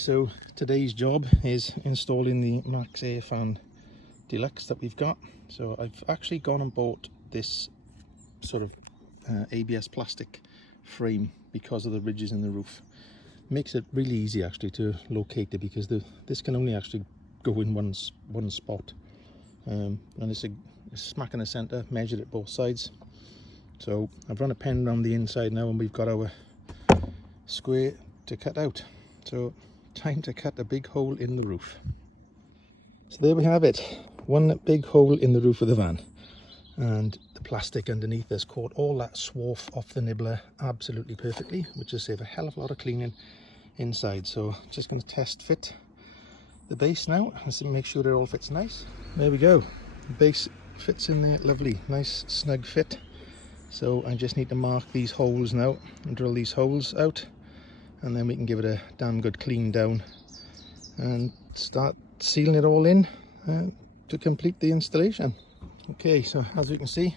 Okay, so today's job is installing the Maxfan Deluxe that we've got. So I've actually gone and bought this sort of ABS plastic frame because of the ridges in the roof. Makes it really easy actually to locate it, because this can only actually go in one spot, and it's a smack in the center. Measured at both sides. So I've run a pen around the inside now, and we've got our square to cut out. So time to cut a big hole in the roof. So there we have it, one big hole in the roof of the van, and the plastic underneath has caught all that swarf off the nibbler absolutely perfectly, which will save a hell of a lot of cleaning inside. So just going to test fit the base now and make sure it all fits nice. There we go, the base fits in there lovely, nice snug fit. So I just need to mark these holes now and drill these holes out, and then we can give it a damn good clean down and start sealing it all in to complete the installation. Okay, so as you can see,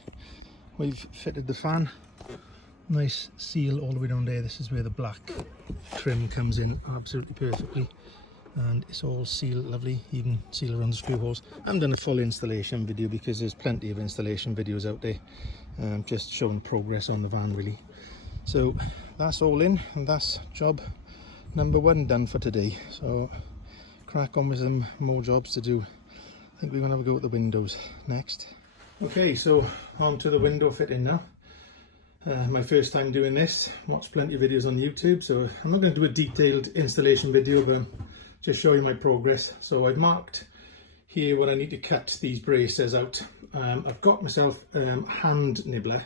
we've fitted the fan. Nice seal all the way down there. This is where the black trim comes in absolutely perfectly, and it's all sealed lovely, even seal around the screw holes. I haven't done a full installation video because there's plenty of installation videos out there, just showing progress on the van really. So that's all in, and that's job number one done for today. So crack on with some more jobs to do. I think we're going to have a go at the windows next. Okay, so on to the window fitting now. My first time doing this. Watched plenty of videos on YouTube, so I'm not going to do a detailed installation video, but just show you my progress. So I've marked here what I need to cut these braces out. I've got myself hand nibbler,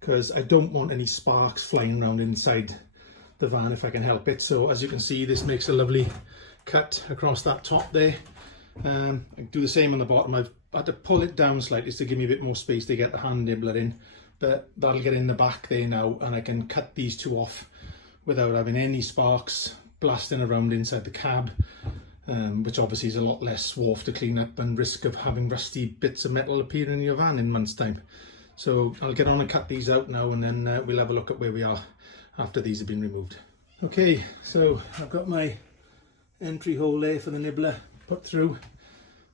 because I don't want any sparks flying around inside the van if I can help it. So as you can see, this makes a lovely cut across that top there. I do the same on the bottom. I've had to pull it down slightly to give me a bit more space to get the hand nibbler in, but that'll get in the back there now, and I can cut these two off without having any sparks blasting around inside the cab, which obviously is a lot less swarf to clean up and risk of having rusty bits of metal appearing in your van in months' time. So I'll get on and cut these out now, and then we'll have a look at where we are after these have been removed. Okay, so I've got my entry hole there for the nibbler put through.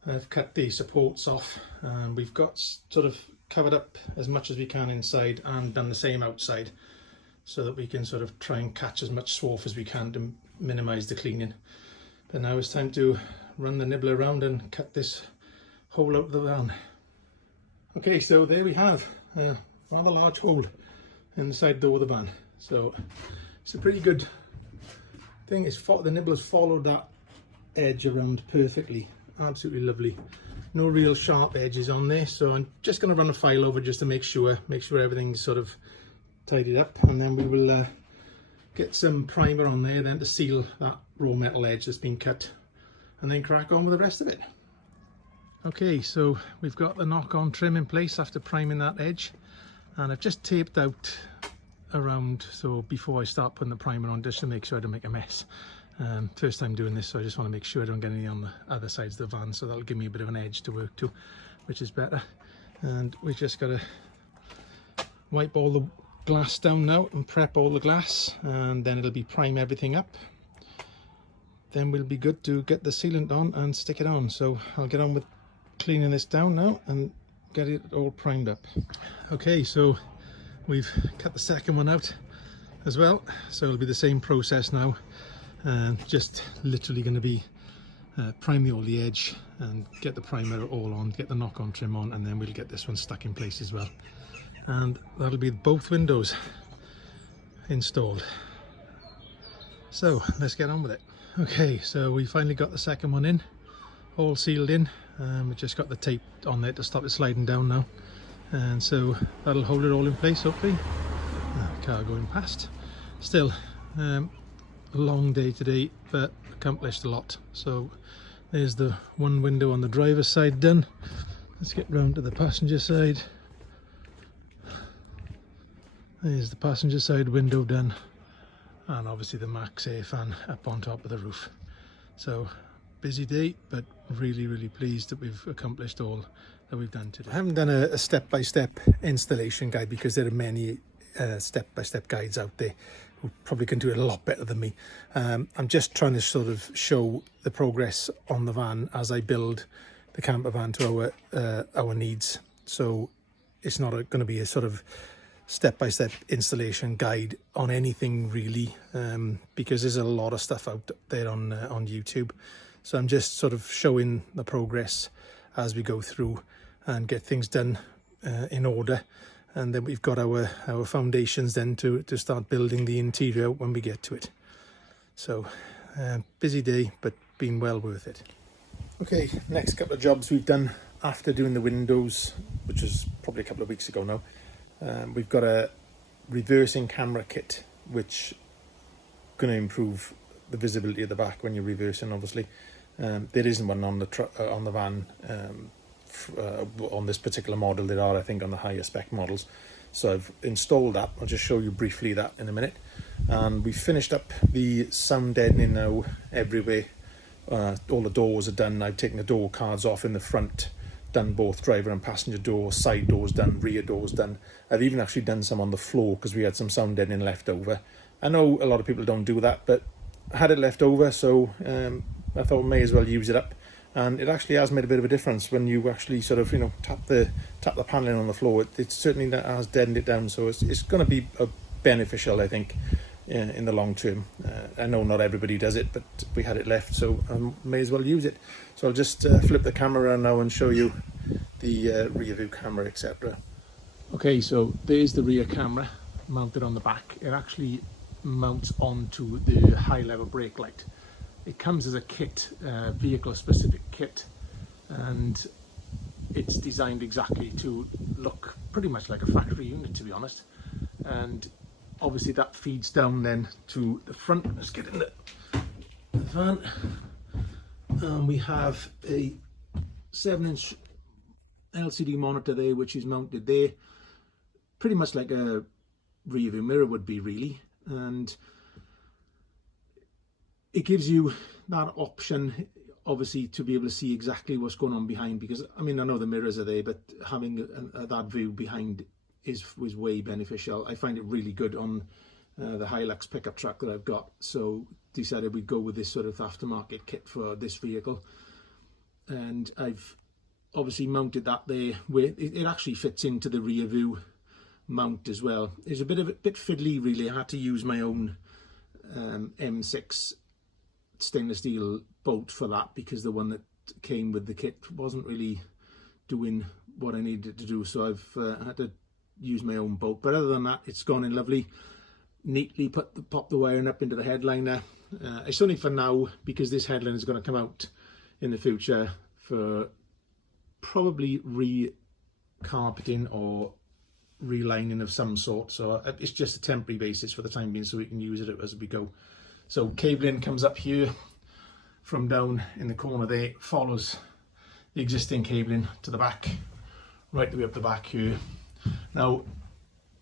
I've cut the supports off, and we've got sort of covered up as much as we can inside and done the same outside, so that we can sort of try and catch as much swarf as we can to minimise the cleaning. But now it's time to run the nibbler around and cut this hole out of the van. Okay, so there we have a rather large hole in the side door of the van. So it's a pretty good thing. The nibbler's followed that edge around perfectly, absolutely lovely. No real sharp edges on there, so I'm just going to run a file over just to make sure everything's sort of tidied up, and then we will get some primer on there then to seal that raw metal edge that's been cut, and then crack on with the rest of it. Okay, so we've got the knock-on trim in place after priming that edge, and I've just taped out around, so before I start putting the primer on, just to make sure I don't make a mess. First time doing this, so I just want to make sure I don't get any on the other sides of the van, so that'll give me a bit of an edge to work to, which is better. And we just got to wipe all the glass down now and prep all the glass, and then it'll be prime everything up. Then we'll be good to get the sealant on and stick it on. So I'll get on with cleaning this down now and get it all primed up. Okay, so we've cut the second one out as well, so it'll be the same process now, and just literally going to be prime all the edge and get the primer all on, get the knock-on trim on, and then we'll get this one stuck in place as well, and that'll be both windows installed. So let's get on with it. Okay, so we finally got the second one in, all sealed in. We just got the tape on there to stop it sliding down now, and so that'll hold it all in place hopefully. Car going past. Still a long day today, but accomplished a lot. So there's the one window on the driver's side done. Let's get round to the passenger side. There's the passenger side window done, and obviously the Maxfan up on top of the roof. So busy day, but really pleased that we've accomplished all that we've done today. I haven't done a step-by-step installation guide because there are many step-by-step guides out there, who probably can do it a lot better than me. I'm just trying to sort of show the progress on the van as I build the camper van to our needs. So it's not going to be a sort of step-by-step installation guide on anything really, because there's a lot of stuff out there on YouTube. So I'm just sort of showing the progress as we go through and get things done in order. And then we've got our foundations then to start building the interior when we get to it. So busy day, but been well worth it. Okay, next couple of jobs we've done after doing the windows, which was probably a couple of weeks ago now. We've got a reversing camera kit, which going to improve the visibility of the back when you're reversing. Obviously, there isn't one on the van. On this particular model. There are, I think, on the higher spec models. So I've installed that. I'll just show you briefly that in a minute. And we finished up the sound deadening now everywhere. All the doors are done. I've taken the door cards off in the front, done both driver and passenger doors, side doors done, rear doors done. I've even actually done some on the floor because we had some sound deadening left over. I know a lot of people don't do that, but I had it left over, so I thought may as well use it up. And it actually has made a bit of a difference when you actually sort of, tap the paneling on the floor. It certainly has deadened it down, so it's going to be beneficial, I think, in the long term. I know not everybody does it, but we had it left, so I may as well use it. So I'll just flip the camera around now and show you the rear view camera, etc. Okay, so there's the rear camera mounted on the back. It actually mounts onto the high level brake light. It comes as a kit, vehicle specific kit, and it's designed exactly to look pretty much like a factory unit, to be honest. And obviously that feeds down then to the front. Let's get in the van. We have a 7-inch LCD monitor there, which is mounted there, pretty much like a rear view mirror would be really. And it gives you that option, obviously, to be able to see exactly what's going on behind, because I mean, I know the mirrors are there, but having that view behind was way beneficial. I find it really good on the Hilux pickup truck that I've got, so decided we'd go with this sort of aftermarket kit for this vehicle. And I've obviously mounted that there where it actually fits into the rear view mount as well. It's a bit fiddly really. I had to use my own M6 stainless steel bolt for that, because the one that came with the kit wasn't really doing what I needed to do, so I've had to use my own bolt. But other than that, it's gone in lovely, neatly pop the wiring up into the headliner. It's only for now, because this headliner is going to come out in the future for probably re-carpeting or relining of some sort, so it's just a temporary basis for the time being, so we can use it as we go. So cabling comes up here from down in the corner there, follows the existing cabling to the back, right the way up the back here. Now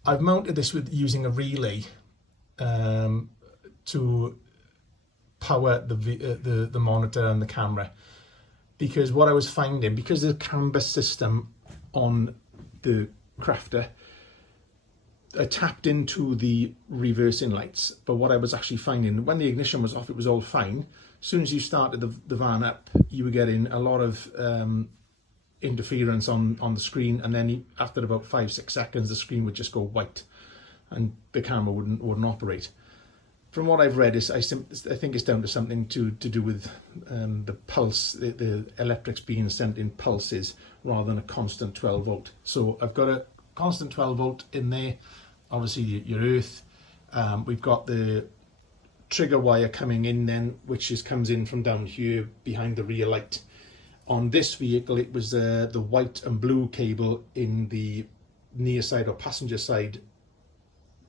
I've mounted this with using a relay to power the monitor and the camera, because what I was finding, because the camber system on the Crafter, I tapped into the reversing lights, but what I was actually finding, when the ignition was off, it was all fine. As soon as you started the van up, you were getting a lot of interference on the screen, and then after about 5-6 seconds, the screen would just go white, and the camera wouldn't operate. From what I've read, I think it's down to something to do with the pulse, the electrics being sent in pulses rather than a constant 12 volt. So I've got a constant 12 volt in there. Obviously your earth, we've got the trigger wire coming in then, which comes in from down here behind the rear light. On this vehicle, it was the white and blue cable in the near side or passenger side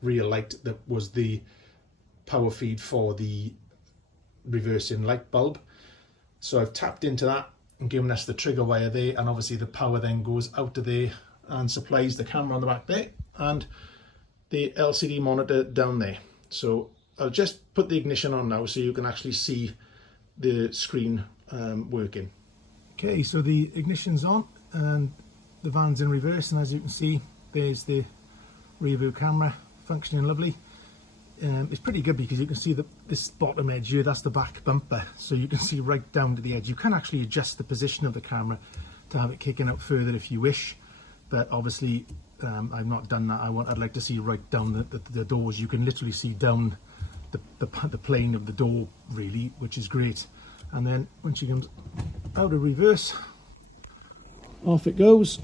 rear light that was the power feed for the reversing light bulb. So I've tapped into that and given us the trigger wire there, and obviously the power then goes out to there and supplies the camera on the back there and the LCD monitor down there. So I'll just put the ignition on now so you can actually see the screen working. Okay, so the ignition's on and the van's in reverse, and as you can see, there's the rear view camera functioning lovely. it's pretty good because you can see this bottom edge here, that's the back bumper, so you can see right down to the edge. You can actually adjust the position of the camera to have it kicking out further if you wish, but obviously I've not done that. I'd like to see right down the doors. You can literally see down the plane of the door really, which is great. And then when she comes out of reverse, off it goes,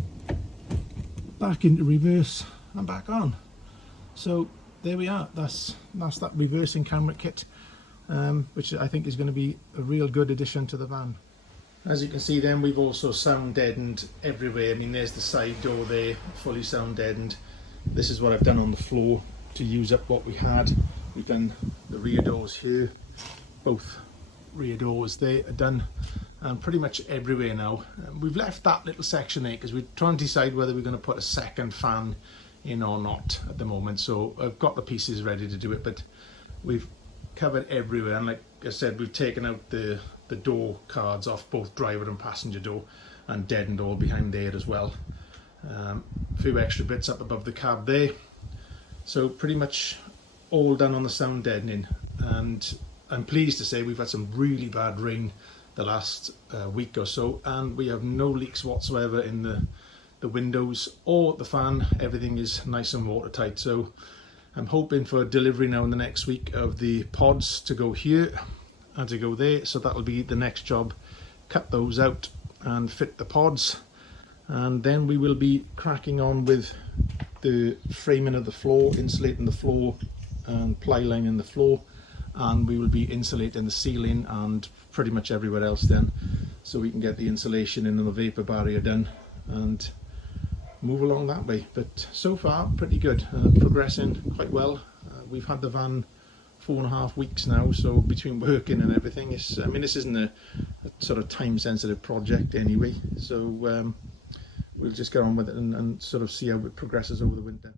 back into reverse and back on. So there we are. That's that reversing camera kit, which I think is going to be a real good addition to the van. As you can see then, we've also sound deadened everywhere. I mean, there's the side door there, fully sound deadened. This is what I've done on the floor to use up what we had. We've done the rear doors here, both rear doors there are done, and pretty much everywhere now. We've left that little section there because we're trying to decide whether we're going to put a second fan in or not at the moment. So I've got the pieces ready to do it, but we've covered everywhere, and like I said, we've taken out the door cards off both driver and passenger door and deadened all behind there as well. A few extra bits up above the cab there. So pretty much all done on the sound deadening, and I'm pleased to say we've had some really bad rain the last week or so, and we have no leaks whatsoever in the windows or the fan. Everything is nice and watertight. So I'm hoping for delivery now in the next week of the pods to go here and to go there. So that'll be the next job, cut those out and fit the pods, and then we will be cracking on with the framing of the floor, insulating the floor and ply lining the floor, and we will be insulating the ceiling and pretty much everywhere else then, so we can get the insulation in and the vapor barrier done and move along that way. But so far pretty good, progressing quite well. We've had the van 4.5 weeks now, so between working and everything, it's, I mean, this isn't a sort of time sensitive project anyway, so we'll just get on with it and sort of see how it progresses over the winter.